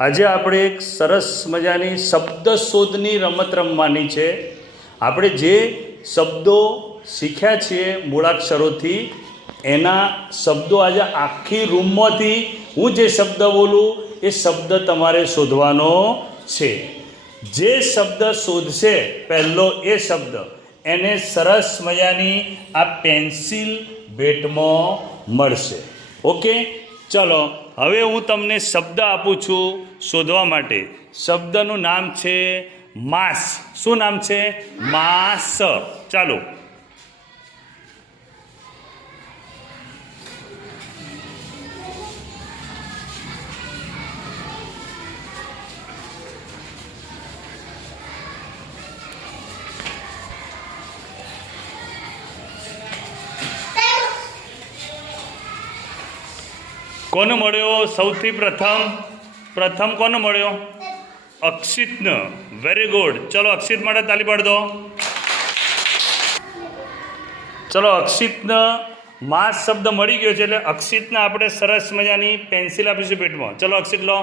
આજે આપણે એક સરસ મજાની શબ્દ શોધની રમત રમવાની છે. આપણે જે શબ્દો શીખ્યા છીએ મૂળાક્ષરોથી એના શબ્દો આજે આખી રૂમમાંથી હું જે શબ્દ બોલું એ શબ્દ તમારે શોધવાનો છે. જે શબ્દ શોધશે પહેલો એ શબ્દ એને સરસ મજાની આ પેન્સિલ ભેટમાં મળશે. ઓકે, ચલો હવે હું તમને શબ્દ આપું છું શોધવા માટે. શબ્દનું નામ છે માંસ. શું નામ છે? માંસ. ચાલો, કોને મળ્યો સૌથી પ્રથમ કોને મળ્યો? અક્ષિતને. Very good. ચલો અક્ષિત માટે તાલી પાડી દો. ચલો અક્ષિતને માંસ શબ્દ મળી ગયો છે એટલે અક્ષિતને આપણે સરસ મજાની પેન્સિલ આપીશું પેટમાં. ચલો અક્ષિત લો,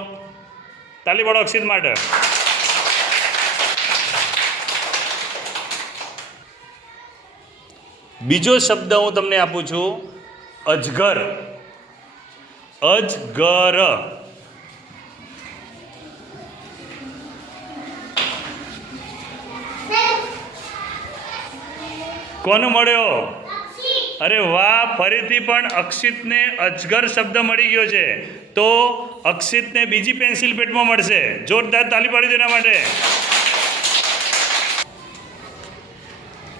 તાલી પાડો અક્ષિત માટે. બીજો શબ્દ હું તમને આપું છું અજગર. અજગર. કોને મળ્યો? અરે વાહ, ફરીથી પણ અક્ષિતને અજગર શબ્દ મળી ગયો છે. તો અક્ષિતને બીજી પેન્સિલ પેટમાં મળશે. જોરદાર તાલી પાડી દો એના માટે.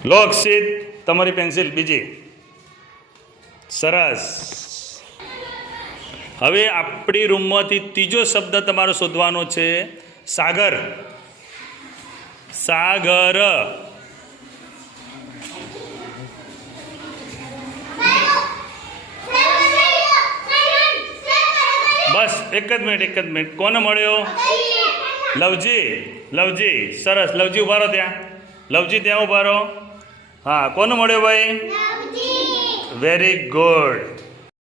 લો અક્ષિત, તમારી પેન્સિલ બીજી. સરસ. હવે આપણી રૂમમાંથી ત્રીજો શબ્દ તમારો શોધવાનો છે સાગર. સાગર. બસ એક જ મિનિટ. કોને મળ્યો? લવજી. સરસ. લવજી ઉભા રહો ત્યાં. લવજી ત્યાં ઉભા રહો. હા, કોને મળ્યો ભાઈ? Very good.